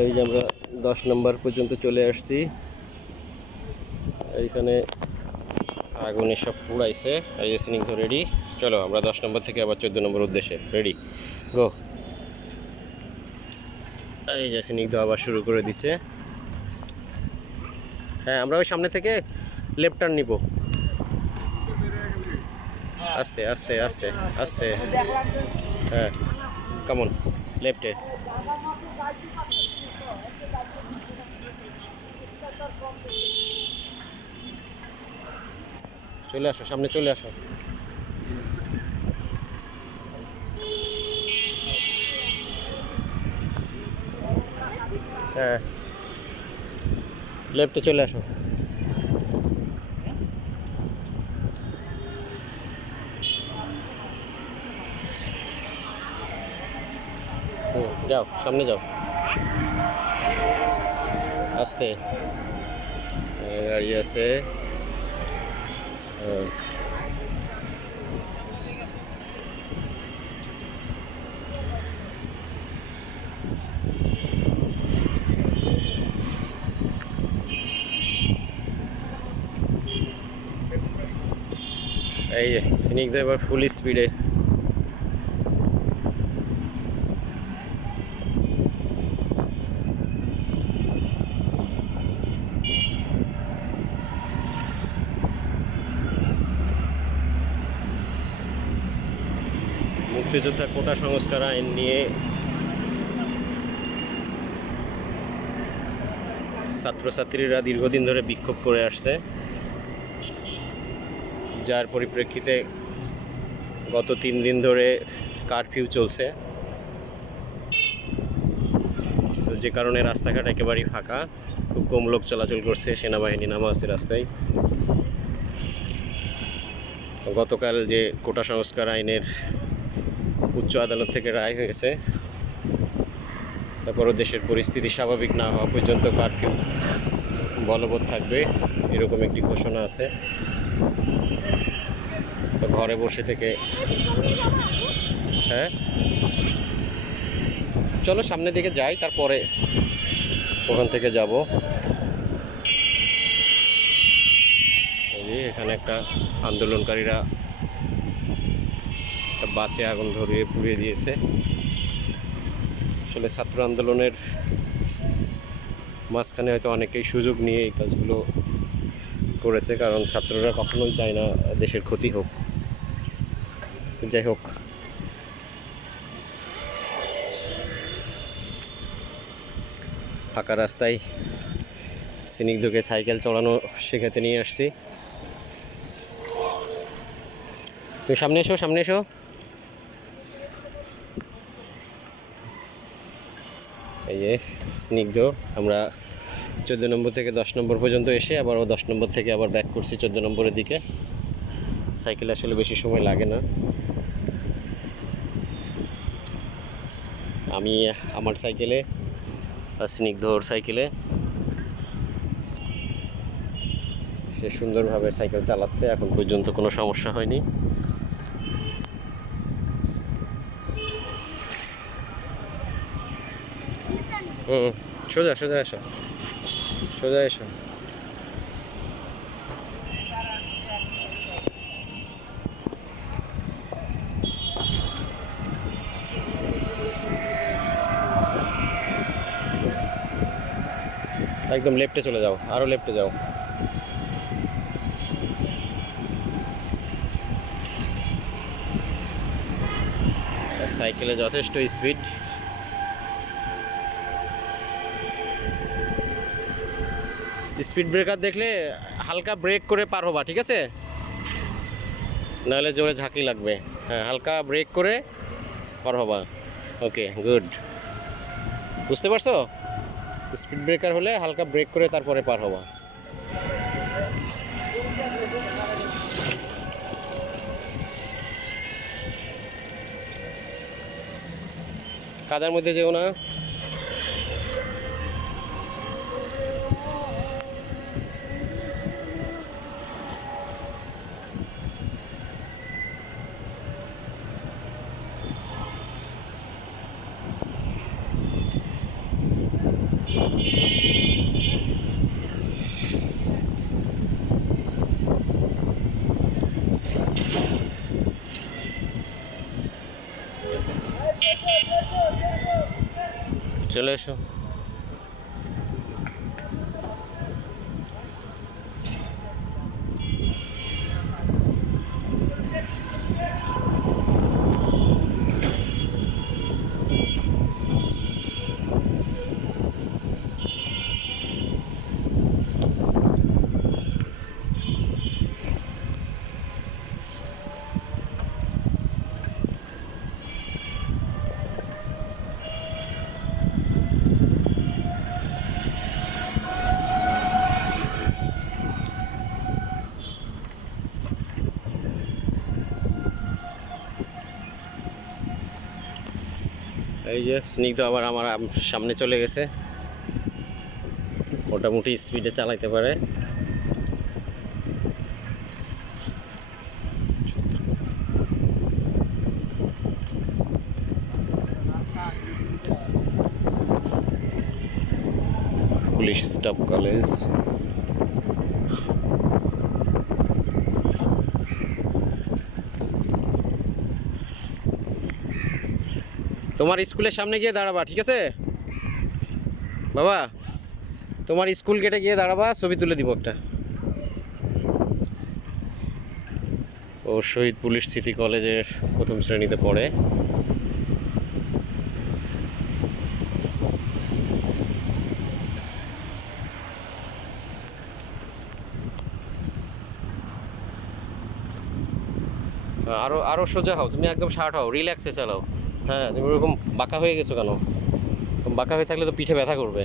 এই যে আমরা দশ নম্বর পর্যন্ত চলে আসছি। এইখানে আগুনে সব পুড়াইছে। এই যে স্নিগ্ধ রেডি চলো, আমরা দশ নম্বর থেকে আবার চোদ্দ নম্বর উদ্দেশ্যে। রেডি গো এই যে স্নিগ্ধ আবার শুরু করে দিছে। হ্যাঁ আমরা ওই সামনে থেকে লেফট টার্ন নিব। আস্তে আস্তে আস্তে আস্তে। হ্যাঁ কেমন লেফটে চলে আসো সামনে চলে আসো। হ্যাঁ। লেফটে চলে আসো। যাও সামনে যাও। আস্তে গাড়ি আছে। এই স্নিগ্ধ এবার ফুল স্পিডে মুক্তিযোদ্ধা কোটা সংস্কার আইন নিয়ে ছাত্রছাত্রীরা দীর্ঘদিন ধরে বিক্ষোভ করে আসছে। যার পরিপ্রেক্ষিতে গত তিন দিন ধরে কারফিউ চলছে। যে কারণে রাস্তাঘাট একেবারেই ফাঁকা। খুব কম লোক চলাচল করছে, সেনাবাহিনী নামা আছে রাস্তায়। গতকাল যে কোটা সংস্কার আইনের উচ্চ আদালত থেকে রায় হয়েছে। তারপরও দেশের পরিস্থিতি স্বাভাবিক না হওয়া পর্যন্ত কারফিউ বলবৎ থাকবে, এরকম একটি ঘোষণা আছে। তো ঘরে বসে থেকে হ্যাঁ? চলো সামনের দিকে যাই, তারপরে ওখান থেকে যাব। এখানে একটা আন্দোলনকারীরা বাঁচে আগুন ধরিয়ে পুড়িয়ে দিয়েছে। আসলে ছাত্র আন্দোলনের মাঝখানে হয়তো অনেকেই সুযোগ নিয়ে এই কাজগুলো করেছে, কারণ ছাত্ররা কখনোই চায় না দেশের ক্ষতি হোক। যাই হোক। ফাঁকা রাস্তায় স্নিগ্ধকে সাইকেল চড়ানো শেখাতে নিয়ে আসছি। তুমি সামনে এসো সামনে এসো। এই যে স্নিগ্ধ, আমরা চোদ্দ নম্বর থেকে দশ নম্বর পর্যন্ত এসে আবার দশ নম্বর থেকে আবার ব্যাক করছি চোদ্দ নম্বরের দিকে। সাইকেল আসলে বেশি সময় লাগে না। আমি আমার সাইকেলে আর স্নিগ্ধ ওর সাইকেলে সে সুন্দরভাবে সাইকেল চালাচ্ছে, এখন পর্যন্ত কোনো সমস্যা হয়নি। হুম সোজা সোজা এসো। সোজা এসো। একদম লেফটে চলে যাও আরও লেফটে যাও। সাইকেলে যথেষ্ট স্পিড স্পিড ব্রেকার দেখলে হালকা ব্রেক করে পার হবা, ঠিক আছে? নাহলে জোরে ঝাঁকি লাগবে। হ্যাঁ হালকা ব্রেক করে পার হবা। Okay, good. বুঝতে পারছ? স্পিড ব্রেকার হলে হালকা ব্রেক করে তারপরে পার হবা। কাদার মধ্যে যেও না। চলে এসো। এই যে স্নিগ্ধ আবার আমার সামনে চলে গেছে। মোটামুটি স্পিডে চালাইতে পারে। Police staff college. তোমার স্কুলের সামনে গিয়ে দাঁড়াবা, ঠিক আছে? বাবা, তোমার স্কুল গেটে গিয়ে দাঁড়াবা, ছবি তুলে দিব একটা। ও শহীদ পুলিশ সিটি কলেজের প্রথম শ্রেণীতে পড়ে। আরও আরও সোজা হও, তুমি একদম শার্ট হও রিল্যাক্সে চালাও। হ্যাঁ তুমি ওরকম বাঁকা হয়ে গেছো কেন? বাঁকা হয়ে থাকলে তো পিঠে ব্যথা করবে।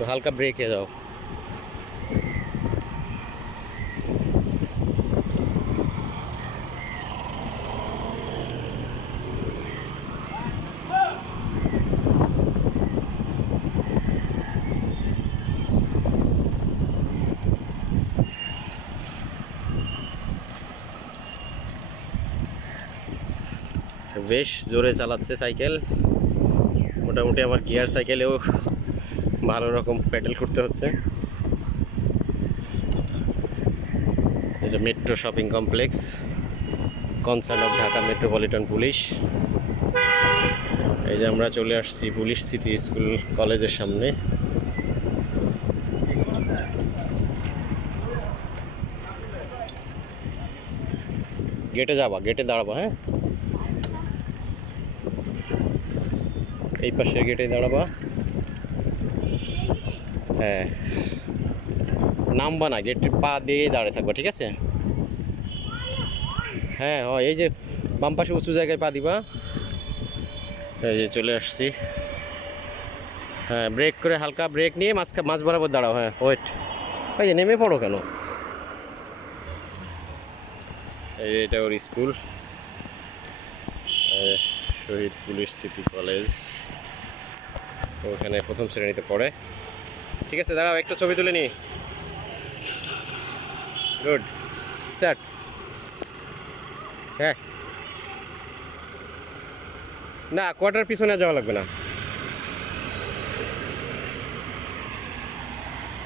তো হালকা ব্রেকে যাও বেশ জোরে চালাচ্ছে সাইকেল মোটামুটি আমার গিয়ার সাইকেলেও ভালো রকম প্যাডেল করতে হচ্ছে। এটা metro shopping complex concern of Dhaka metropolitan police এই যে আমরা চলে আসছি পুলিশ সিটি স্কুল কলেজের সামনে। গেটে যাবা গেটে দাঁড়াবা হ্যাঁ? এই পাশের গেটে দাঁড়াবা। হ্যাঁ। নামবা না গেটের পা দিয়ে দাঁড়িয়ে থাকবা, ঠিক আছে? হ্যাঁ ও এই যে বাম পাশে উঁচু জায়গায় পা দিবা। এই যে চলে আসছি। হ্যাঁ ব্রেক করে হালকা ব্রেক নিয়ে মাঝ মাঝ বরাবর দাঁড়াও হ্যাঁ ওয়েট এই যে নেমে পড়ো কেন? এই এটা ওর school. Shaheed police city college. ওখানে প্রথম শ্রেণীতে পড়ে। ঠিক আছে, দাঁড়াও, একটা ছবি তুলে নি গুড স্টার্ট হ্যাঁ। না কোয়ার্টার পিছনে যাওয়া লাগবে না।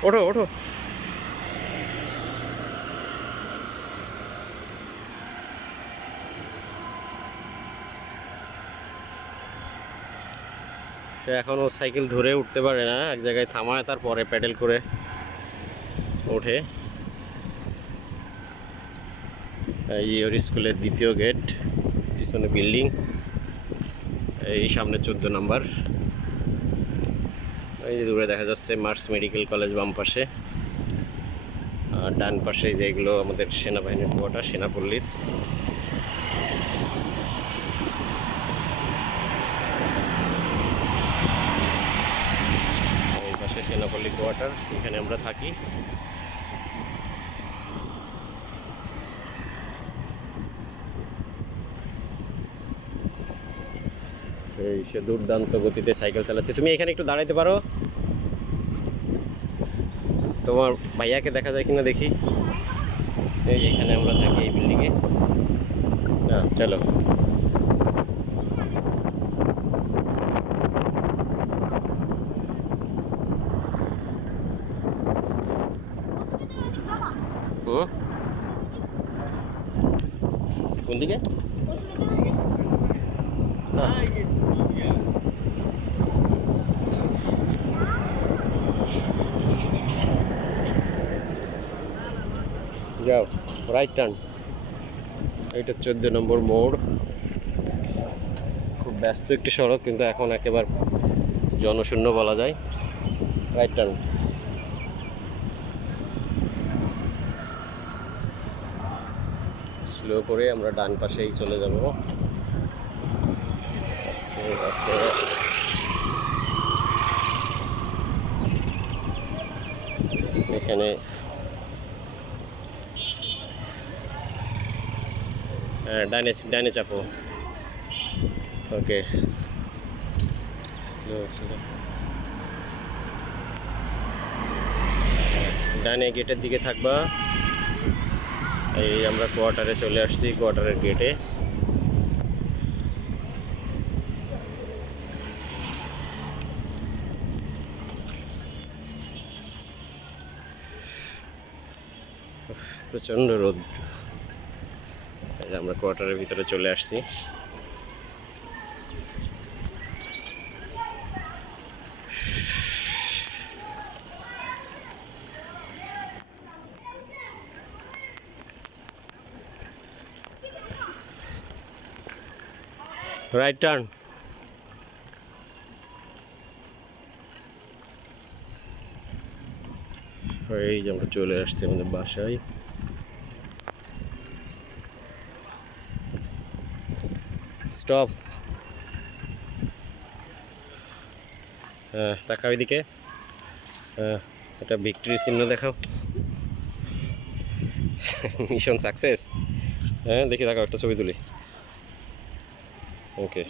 ওঠো ওঠো। সে এখনও সাইকেল ধরে উঠতে পারে না, এক জায়গায় থামায় তারপরে প্যাডেল করে ওঠে। এই ওর স্কুলের দ্বিতীয় গেট, পিছনে বিল্ডিং, এই সামনে চোদ্দ নাম্বার। এই যে দূরে দেখা যাচ্ছে মার্কস মেডিকেল কলেজ বাম পাশে। আর ডান পাশে যেগুলো আমাদের সেনাবাহিনীর কোয়ার্টার, সেনাপল্লীর। ফ্যামিলি কোয়ার্টার এখানে আমরা থাকি। এই সে দুর্দান্ত গতিতে সাইকেল চালাচ্ছে। তুমি এখানে একটু দাঁড়াইতে পারো। তোমার ভাইয়াকে দেখা যায় কিনা দেখি। এই এখানে আমরা থাকি এই বিল্ডিংয়ে না, চলো হুম কোন দিকে না যাও রাইট টার্ন এটা চোদ্দ নম্বর মোড়। খুব ব্যস্ত একটি সড়ক, কিন্তু এখন একেবারে জনশূন্য বলা যায়। রাইট টার্ন স্লো করে আমরা ডান পাশেই চলে যাব। আস্তে আস্তে আস্তে। এখানে হ্যাঁ ডাইনে ডাইনে চাপো ওকে স্লো স্লো ডাইনে গেটের দিকে থাকবা। এই আমরা কোয়ার্টারে চলে আসছি কোয়ার্টারের গেটে প্রচণ্ড রোদ এই যে আমরা কোয়ার্টারের ভিতরে চলে আসছি। রাইট টার্ন এই যে আমরা চলে আসছি আমাদের বাসায়। স্টপ হ্যাঁ তাকাও এদিকে। হ্যাঁ একটা ভিক্টরির চিহ্ন দেখাও। মিশন সাকসেস হ্যাঁ দেখি দেখাও একটা ছবি তুলি। ওকে